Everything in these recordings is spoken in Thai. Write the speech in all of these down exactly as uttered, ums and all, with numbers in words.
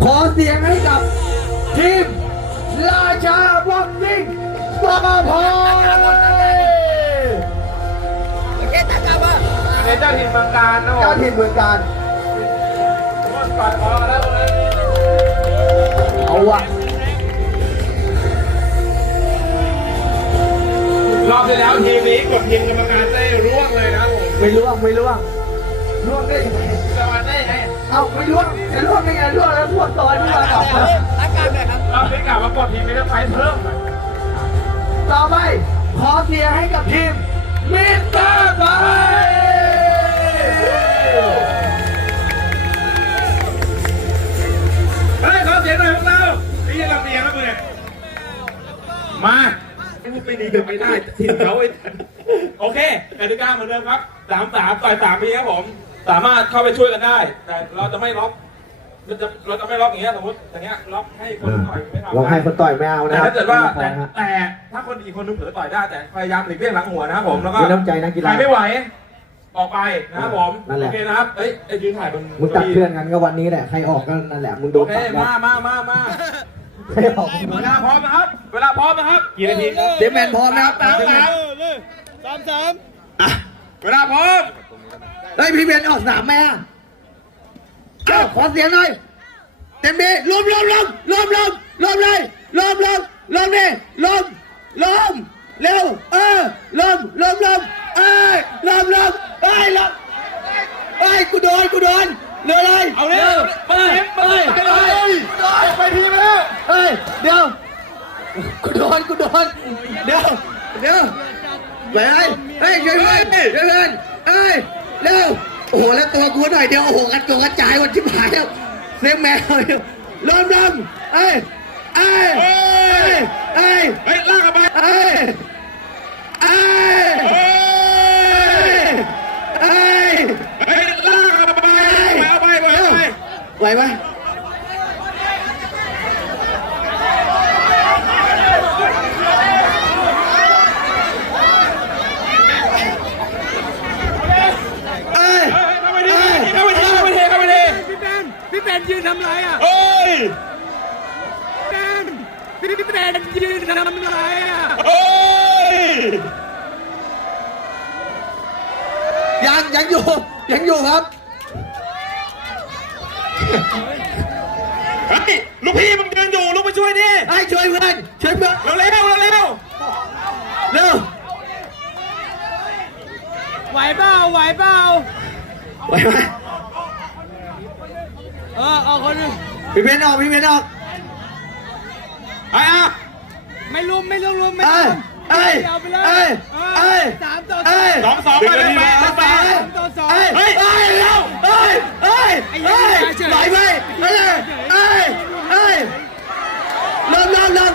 อเสียงให้กับทีมราชาบอลลิงสกพลโอเคตัดกลับมาเจ้าถิ่นเมืองการนะผมเจ้าถิ่นเมืองการก่อนพอแล้วเลยเอาวะรอบที่แล้วทีมนี้กดทีมกรรมการได้ร่วงเลยนะผมไม่ร่วงไม่ร่วงร่วงได้ยังไงจะมาได้ไงเอาไม่ร่วงจะร่วงได้ไงร่วงแล้วร่วงตอนที่มาต่อตัดกลับเลยครับรอบนี้กลับมากดทีมนี้ต้องไปเพิ่มต่อไปขอเสียงให้กับทีมมิสเตอร์ไบเฮ้ยขอเสียงหน่อยพวกเรานี่ยังลำเอียงแล้วมึงเนี่ยมาไม่ดีเกินไม่ได้ทีมเขาไอ้โอเคกติกาเหมือนเดิมครับสามสามต่อยสามปีครับผมสามารถเข้าไปช่วยกันได้แต่เราจะไม่ล็อกเราจะเราจะไม่ล็อกอย่างเงี้ยสมมติอย่างเงี้ยล็อกให้คนต่อยไม่ทำลองให้คนต่อยไม่เอานะแต่ครับถ้าเกิดว่าแต่แต่ถ้าคนอีกคนนึงเผลอต่อยได้แต่พยายามหลีกเลี่ยงหลังหัวนะครับผมแล้วก็มีน้ำใจนักกีฬาใครไม่ไหวออกไปนะครับผมนั่นแหละโอเคนะครับเอ้ยไอ้ยืนถ่ายบนมึงตัดเพื่อนกันก็วันนี้แหละใครออกก็นั่นแหละมึงโดโอน เคตัดมามามามาใครออกเวลาพร้อมนะครับเวลาพร้อมนะครับกี่นาทีครับเดมแมนพร้อมนะครับสามสามสามสามอ่ะเวลาพร้อมเฮ้ยพี่เบนออกสามไหมอ่ะเอ้าขอเสียงหน่อยเต็มที่ลมลมลมลมลมลมเลยลมลมลมดิลมลมเร็วเออลมลมลมเอ้ยลมลมเอ้ยลมเอ้ยกูโดนกูโดนเร็วเลยเอาเร็วเอ้ยเอ้ยเอ้ยไปทีมาแล้วเอ้ยเดี๋ยวกูโดนกูโดนเดี๋ยวเดี๋ยวไปไอ้เฮ้ยช่วยเพื่อนช่วยเพื่อนเอ้ยเร็วโอ้โหแล้วตัวกูหน่อยเดียวโอ้โหกระจกกระจายวันชิบหายแล้วเซฟแมวลมลมเอ้ยเอ้ยเอ้ยเอ้ยเฮ้ยลากกันไปเอ้ยเอ้ยเฮ้ยเอ้ยเฮ้ยลากกันไปเอาไปเอาไปเอาไปไหวไหมเอ้ยเข้าไปดิเข้าไปดิเข้าไปดิเข้าไปดิพี่แบนพี่แบนยืนทำไรอ่ะเฮ้ยแบนพี่แบนยืนทำไรอ่ะเฮ้ยยังยังอยู่ยังอยู่ครับเฮ้ยลูกพี่มึงเดินอยู่ลูกไปช่วยดิให้ช่วยเพื่อนช่วยเพื่อนเร็วเร็วเร็วเร็วเร็วไหวเปล่าไหวเปล่าไหวไหมเออเอาคนนึงพี่เบนออกพี่เบนออกไอ้อะไม่ลุมไม่ลุมลุมไม่เอ้ลุยมเอ้ยเอาไปเลเอ้ยยเอ้ยสามต่อเอ้ยสองสองไปเลยไปไปไปเอ้ยต่อสองเอ้ยเอ้ยเร็วเอ้ยเอ้ยเอ้ยไหวไหมเอ้ยเอ้ยเอ้ยเริ่มเริ่มเริ่ม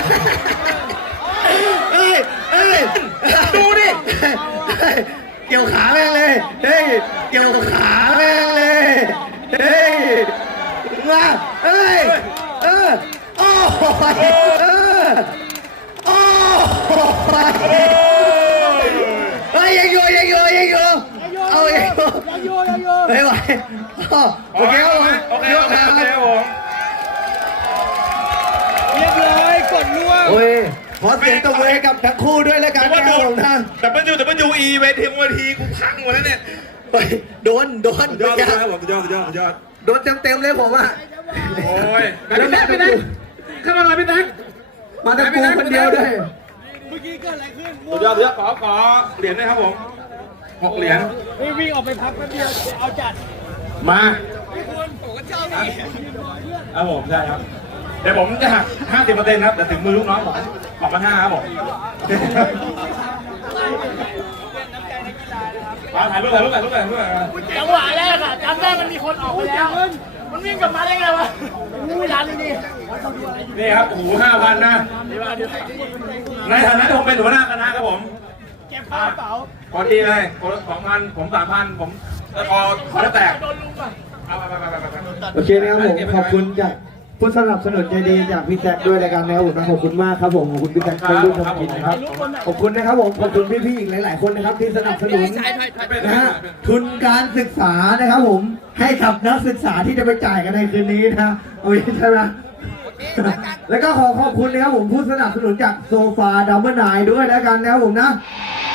เอ้ยเอ้ยดูดิเกี่ยวขาแม่งเลยเฮ้ยเกี่ยวขาแม่งเลยเฮ้ยมาเอ้ยเออโอ้ยเออโอ้ยเฮ้ยยังอยู่ยังอยู่ยังอยู่เอายังอยู่ยังอยู่ยังอยู่ไม่ไหวโอเคครับผมโอเคยโอก เคขาโอคเครับผมเรียบร้อยกดล่วงโอ้ยขอเสียงตบมือให้กับทั้งคู่ด้วยแล้วกันแต่นะว่าคดูรับผมนะแต่มันอยู่แต่มันอยู่อีเวทีเวทีกูพังหมดแล้วเนี่ยเฮ้ยโดนโดนยอดครับผมยอดยอดยอดโดนเต็มเต็มๆเลยผมอ่ะโอ้ยไปพี่แท็กไปไหนเข้ามาหน่อยพี่แท็กมาทั้งคู่คนเดียวด้วยเมื่อกี้เกิดอะไรขึ้นสุดยอดสุดยอดขอขอเหรียญด้วยครับผมหกเหรียญวิ่งวิ่งออกไปพักแป๊บเดียวเอาจัดมาพี่คุณผมก็เจ้านี่ครับผมใช่ครับเดี๋ยวผมจะหักห้าสิบเปอร์เซ็นต์ครับแต่ถึงมือลูกน้องผมสองพันห้าครับผมมาถ่ายรูปถ่ายรูปถ่ายรูปถ่ายรูปจังหวะแรกอะจำได้มันมีคนออกไปแล้ว มันวิ่งกลับมาได้ไงวะไม่ทันเลยดินี่ครับโอ้โหห้าพันนะในฐานะที่ผมเป็นหัวหน้าคณะครับผมเก็บข้าวเป๋าพอดีเลยคนละสองพันผมสามพันผมคอคอแตกโดนลุมอ่ะเอาไปไปไปไปไปโอเคนะครับผมขอบคุณจากผู้สนับสนุนใจดีจากพี่แจ็คด้วยรายการนะครับผมขอบคุณมากครับผมขอบคุณพี่แจ็คเป็นรุ่นทำกินนะครับขอบคุณนะครับผมขอบคุณพี่ๆอีกหลาย ๆคนนะครับที่สนับสนุนนะฮะทุนการศึกษานะครับผมให้กับนักศึกษาที่จะไปจ่ายกันในคืนนี้นะโอ้ยใช่ไหมแล้วก็ขอขอบคุณนะครับผมผู้สนับสนุนจากโซฟาดัมเบิลไนด้วยแล้วกันนะครับผมนะ